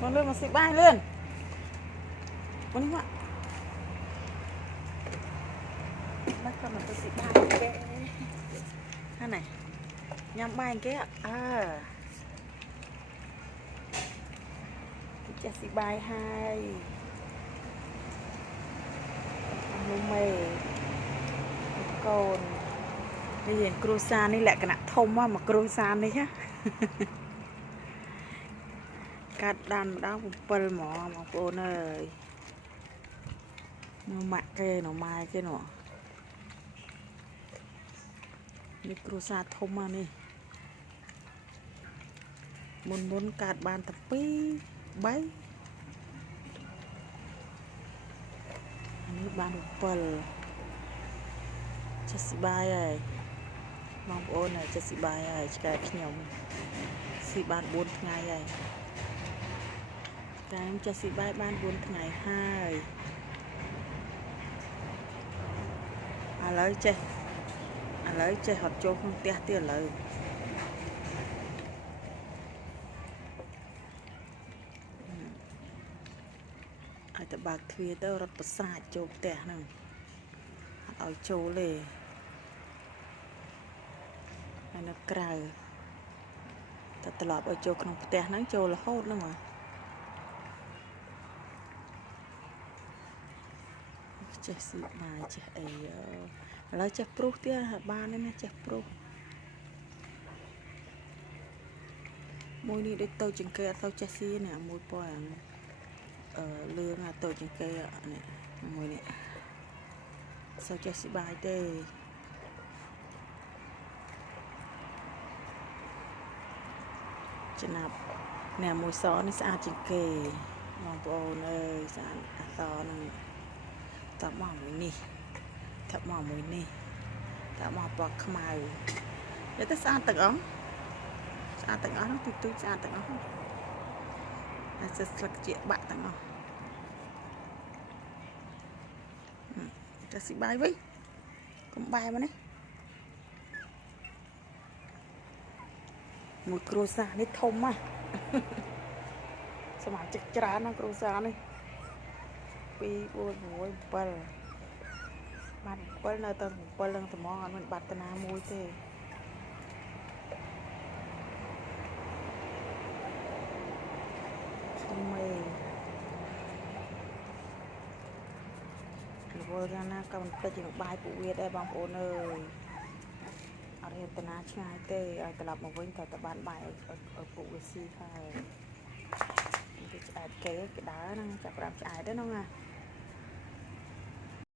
con lên mà xịt bay lên con đi ạ bắt con mà tôi xịt bay cái này nhắm bay cái ạ cái xịt bay hai luôn mề còn bây giờ cruiser này lại cái nặng thông mà cruiser này nhá cắt đàn đó bpel mỏ mà cô ơi nó mặn cái nó mai cái nó cruiser thông mà này muốn cắt bàn tập pi bayនេះបាន7ចិត្តស៊ីបាយហើយបងប្អូនចិត្តស៊ីបាយហើយឆ្កែខ្ញុំស៊ីបាន4ថ្ងៃហើយតែខ្ញុំចិត្តស៊ីបាយបាន4ថ្ងៃហើយឥឡូវចេះហត់ចូលក្នុងផ្ទះទៀតឥឡូវឲ្យតែបើកទ្វារទៅរត់ប្រសាចចូលផ្ទះហ្នឹងអត់ឲ្យចូលទេហើយនៅក្រៅតែត្រឡប់ឲ្យចូលក្នុងផ្ទះហ្នឹងចូលរហូតហ្នឹងចេះស៊ីបាយចេះអីឥឡូវចេះព្រុសទៀតបានទេណាចេះព្រុសមួយនេះដូចទៅជាងគេអត់ទៅចេះស៊ីណាមួយពណ៌លឿងទៅជាងគេនេះមួយនេះសូវចេះស៊ីបាយទេចំណាប់អ្នកមួយសនេះស្អាតជាងគេបងប្អូនអើយស្អាតអសហ្នឹងតាមកមួយនេះតាមកមួយនេះតាមកពណ៌ខ្មៅនិយាយទៅស្អាតទាំងអស់ហ្នឹងទូស្អាតទាំងអស់ហើយស្លឹកជាបាក់ទាំងអស់ចាស៊ីបាយវិញកុំបែរមកនេះមួយគ្រួសារនេះធំហ่ะសមាជិកច្រើនណាស់គ្រួសារនេះ2 4 6 7បាត់7នៅតែ7នឹងត្មងអត់មានបាត់តាណាមួយទេមេរវល់យ៉ាងណាក៏មិនពេចជាបាយពួកវាដែរបងប្អូនអើយអត់រៀនតាណាឆ្ងាយទេឲ្យត្រឡប់មកវិញត្រូវតែបានបាយឲ្យពួកវាស៊ីហើយនេះឆ្អែតគេដើរហ្នឹងចាប់5ឆ្អែតទេហ្នឹងណា